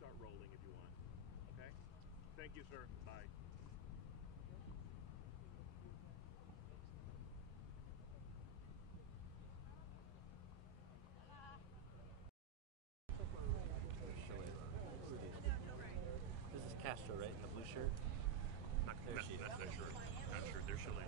start rolling if you want. Okay? Thank you, sir. Bye. This is Castro, right, in the blue shirt? Not sure. Not sure. There's Shalala.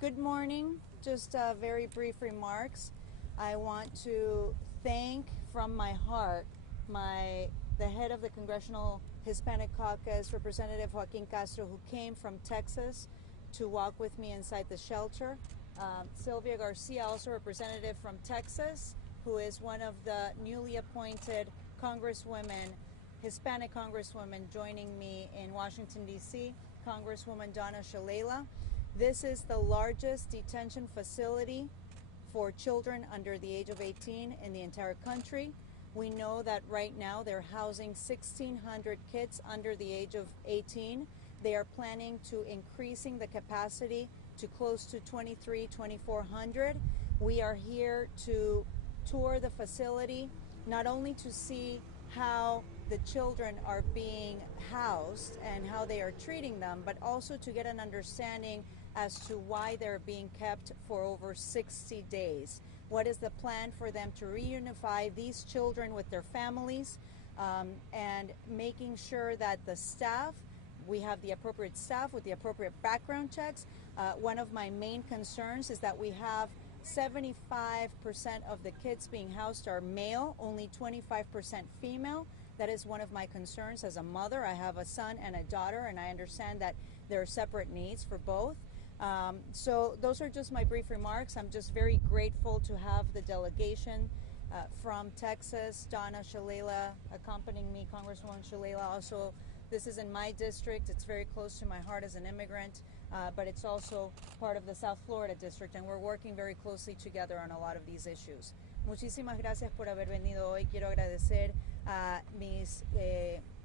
Good morning. Just very brief remarks. I want to thank from my heart the head of the Congressional Hispanic Caucus, Representative Joaquin Castro, who came from Texas to walk with me inside the shelter. Sylvia Garcia, also representative from Texas, who is one of the newly appointed congresswomen, Hispanic congresswomen joining me in Washington, D.C., Congresswoman Donna Shalala. This is the largest detention facility for children under the age of 18 in the entire country. We know that right now they're housing 1,600 kids under the age of 18. They are planning to increasing the capacity to close to 2,400. We are here to tour the facility, not only to see how the children are being housed and how they are treating them, but also to get an understanding as to why they're being kept for over 60 days. What is the plan for them to reunify these children with their families, and making sure that the staff, we have the appropriate staff with the appropriate background checks. One of my main concerns is that we have 75% of the kids being housed are male, only 25% female. That is one of my concerns as a mother. I have a son and a daughter, and I understand that there are separate needs for both. So those are just my brief remarks. I'm just very grateful to have the delegation from Texas, Donna Shalala accompanying me, Congresswoman Shalala. Also, this is in my district. It's very close to my heart as an immigrant, but it's also part of the South Florida district, and we're working very closely together on a lot of these issues. Muchísimas gracias por haber venido hoy. Quiero agradecer a mis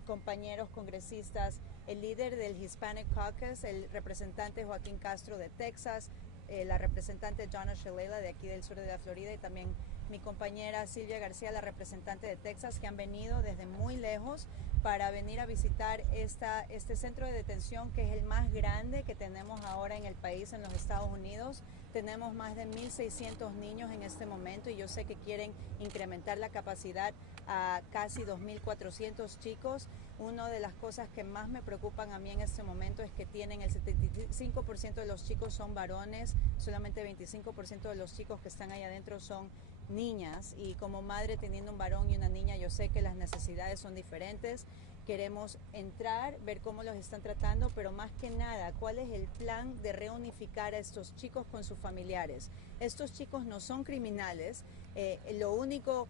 compañeros congresistas, el líder del Hispanic Caucus, el representante Joaquín Castro de Texas, la representante Donna Shalala de aquí del sur de la Florida, y también mi compañera Silvia García, la representante de Texas, que han venido desde muy lejos para venir a visitar este centro de detención, que es el más grande que tenemos ahora en el país, en los Estados Unidos. Tenemos más de 1,600 niños en este momento, y yo sé que quieren incrementar la capacidad a casi 2,400 chicos. Una de las cosas que más me preocupan a mí en este momento es que tienen el 75% de los chicos son varones, solamente 25% de los chicos que están ahí adentro son niñas, y como madre teniendo un varón y una niña, yo sé que las necesidades son diferentes. Queremos entrar, ver cómo los están tratando, pero más que nada, cuál es el plan de reunificar a estos chicos con sus familiares. Estos chicos no son criminales, el único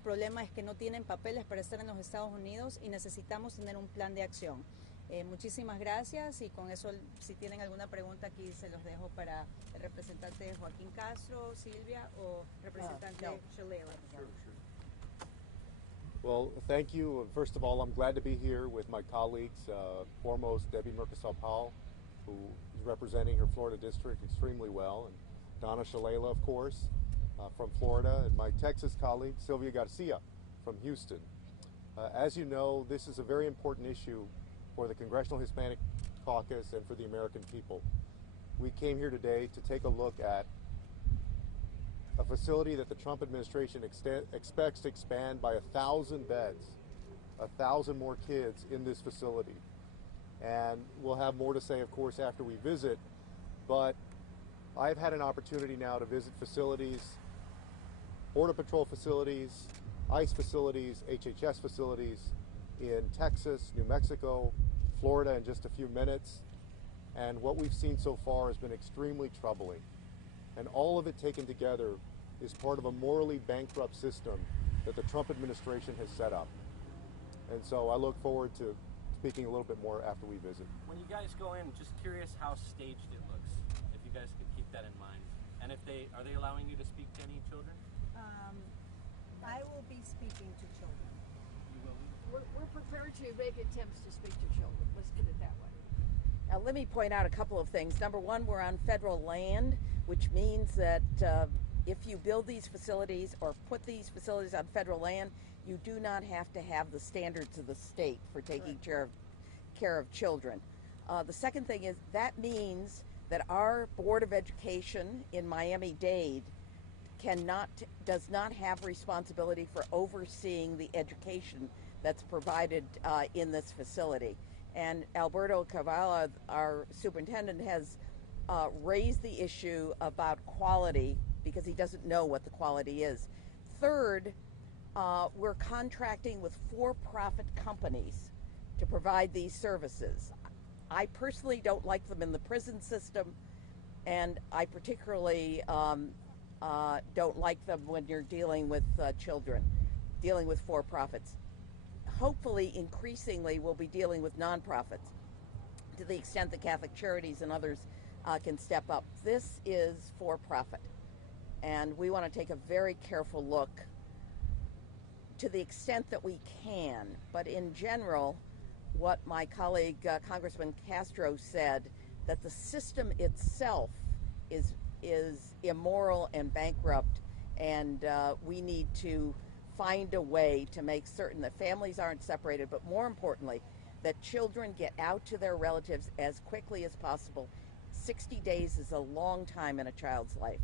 problema es que no tienen papeles para estar en los Estados Unidos, y necesitamos tener un plan de acción. Muchísimas gracias, y con eso, si tienen alguna pregunta aquí, se los dejo para el representante Joaquín Castro, Silvia, o representante Shalala. Sure. Well, thank you. First of all, I'm glad to be here with my colleagues, foremost Debbie Mercasal-Powell, who is representing her Florida district extremely well, and Donna Shalala, of course, from Florida, and my Texas colleague, Sylvia Garcia, from Houston. As you know, this is a very important issue for the Congressional Hispanic Caucus and for the American people. We came here today to take a look at a facility that the Trump administration expects to expand by 1,000 beds, 1,000 more kids in this facility. And we'll have more to say, of course, after we visit, but I've had an opportunity now to visit facilities, Border Patrol facilities, ICE facilities, HHS facilities in Texas, New Mexico, Florida in just a few minutes. And what we've seen so far has been extremely troubling. And all of it taken together is part of a morally bankrupt system that the Trump administration has set up. And so I look forward to speaking a little bit more after we visit. When you guys go in, just curious how staged it looks, if you guys could keep that in mind. And are they allowing you to speak to any children? prefer to make attempts to speak to children. Let's put it that way. Now, let me point out a couple of things. Number one, we're on federal land, which means that if you build these facilities or put these facilities on federal land, you do not have to have the standards of the state for taking care of children. The second thing is that means that our Board of Education in Miami-Dade does not have responsibility for overseeing the education that's provided in this facility. And Alberto Cavallo, our superintendent, has raised the issue about quality because he doesn't know what the quality is. Third, we're contracting with for-profit companies to provide these services. I personally don't like them in the prison system, and I particularly don't like them when you're dealing with children, dealing with for-profits. Hopefully, increasingly, we'll be dealing with nonprofits to the extent that Catholic Charities and others can step up. This is for-profit, and we want to take a very careful look to the extent that we can. But in general, what my colleague Congressman Castro said, that the system itself is immoral and bankrupt, and we need to find a way to make certain that families aren't separated, but more importantly, that children get out to their relatives as quickly as possible. 60 days is a long time in a child's life.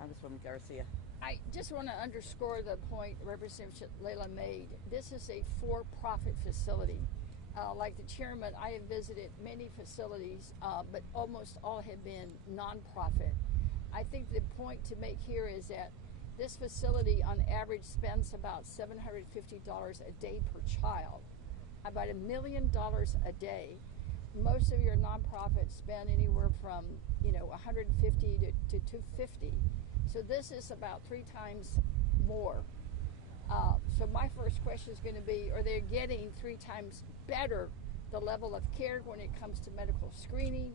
Congresswoman Garcia. I just want to underscore the point Representative Leila made. This is a for-profit facility. Like the chairman, I have visited many facilities, but almost all have been nonprofit. I think the point to make here is that this facility on average spends about $750 a day per child, about $1 million a day. Most of your nonprofits spend anywhere from $150 to $250. So this is about 3 times more. So my first question is going to be, are they getting 3 times better the level of care when it comes to medical screening,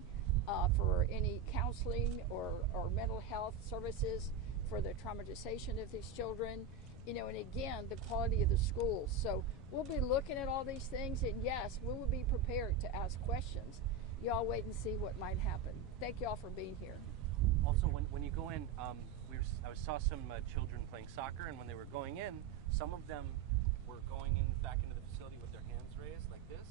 for any counseling or mental health services, for the traumatization of these children, and again, the quality of the schools. So we'll be looking at all these things, and yes, we will be prepared to ask questions. Y'all wait and see what might happen. Thank y'all for being here. Also, when you go in, I saw some children playing soccer, and when they were going in, some of them were going in back into the facility with their hands raised like this.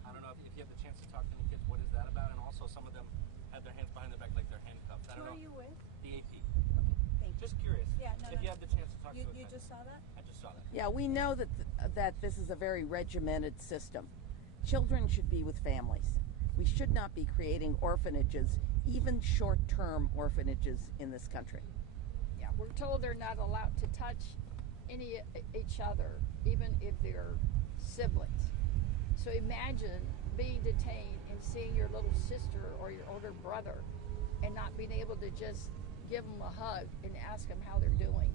I don't know if you have the chance to talk to any kids, what is that about? And also some of them had their hands behind their back like they're handcuffed. I don't know. Who are you with? The AP. Okay, thank you. Just curious. Yeah, no, if you had the chance to talk to a You kid. just saw that? I just saw that. Yeah, we know that this is a very regimented system. Children should be with families. We should not be creating orphanages, even short-term orphanages in this country. Yeah, we're told they're not allowed to touch each other, even if they're siblings. So imagine being detained and seeing your little sister or your older brother and not being able to just give them a hug and ask them how they're doing.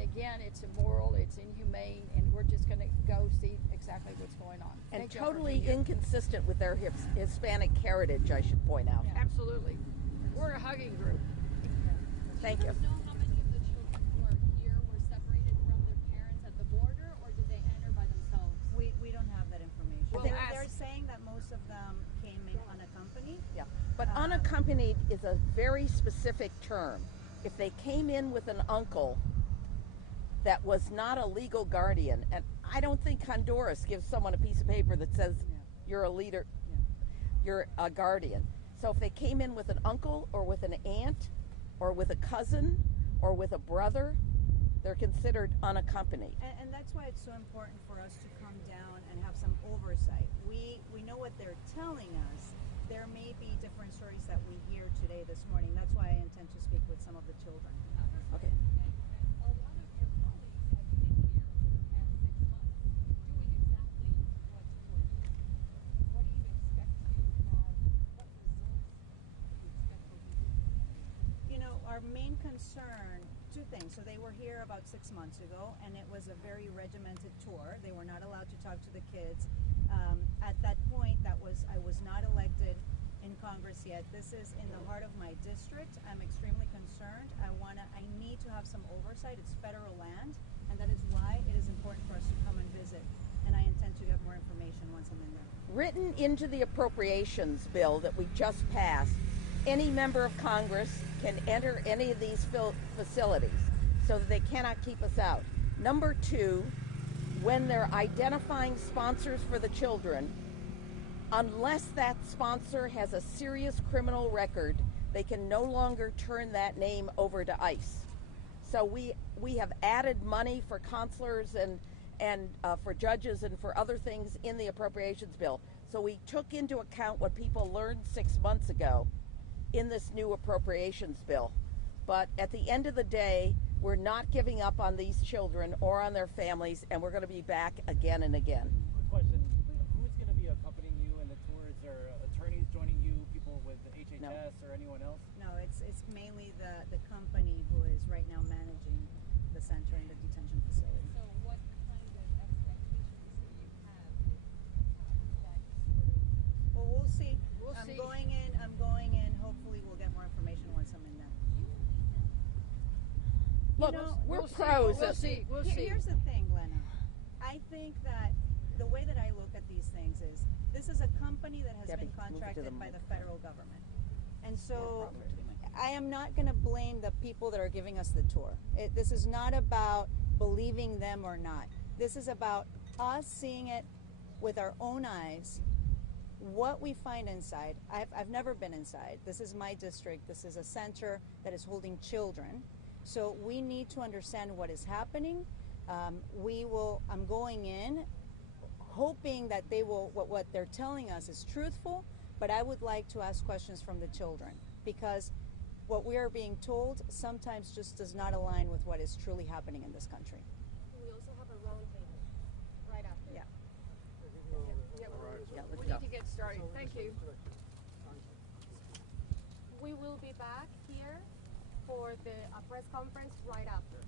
Again, it's immoral, it's inhumane, and we're just going to go see exactly what's going on. And Thank y'all for totally being here. inconsistent with their Hispanic heritage, I should point out. Absolutely. We're a hugging group. Thank you. Do you know how many of the children who are here were separated from their parents at the border, or did they enter by themselves? We don't have that information. Well, They're saying that most of them came in unaccompanied. Yeah, but unaccompanied is a very specific term. If they came in with an uncle that was not a legal guardian, and I don't think Honduras gives someone a piece of paper that says you're a leader, you're a guardian. So if they came in with an uncle or with an aunt or with a cousin or with a brother, they're considered unaccompanied. And that's why it's so important for us to come down and have some oversight. We know what they're telling us. There may be different stories that we hear today, this morning. That's why I intend to speak with some of the children. Okay. A lot of your colleagues have been here for the past 6 months doing exactly what you are doing. What do you expect to have? What results do you expect will be given? Our main concern, 2 things. So they were here about 6 months ago, and it was a very regimented tour. They were not allowed to talk to the kids. At that point, I was not elected in Congress yet. This is in the heart of my district. I'm extremely concerned. I need to have some oversight. It's federal land, and that is why it is important for us to come and visit. and I intend to get more information once I'm in there. Written into the appropriations bill that we just passed, any member of Congress can enter any of these facilities so that they cannot keep us out. Number two, when they're identifying sponsors for the children, unless that sponsor has a serious criminal record, they can no longer turn that name over to ICE. So we have added money for counselors and for judges and for other things in the appropriations bill. So we took into account what people learned 6 months ago in this new appropriations bill. But at the end of the day, we're not giving up on these children or on their families, and we're going to be back again and again. Quick question. Who's going to be accompanying you in the tours? Or attorneys joining you, people with HHS No. or anyone else? No, it's mainly the company who is right now managing the center and the detention facility. So what kind of expectations do you have with that sort of? Well, we'll see. We'll I'm see. going in. Hopefully, we'll get more information once I'm in there. Look, know, we're we'll see. pros. We'll see. We'll see. Here's the thing, Glenna. I think that the way that I look at these things is this is a company that has Debbie, been move it to contracted the by the microphone. federal government. And so Profit. I am not going to blame the people that are giving us the tour. This is not about believing them or not. This is about us seeing it with our own eyes, what we find inside. I've never been inside. This is my district. This is a center that is holding children. So we need to understand what is happening. I'm going in hoping that they will, what they're telling us is truthful, but I would like to ask questions from the children because what we are being told sometimes just does not align with what is truly happening in this country. We also have a round table right after. Yeah. Yeah, let's We go. need to get started. Thank you. We will be back here for the press conference right after.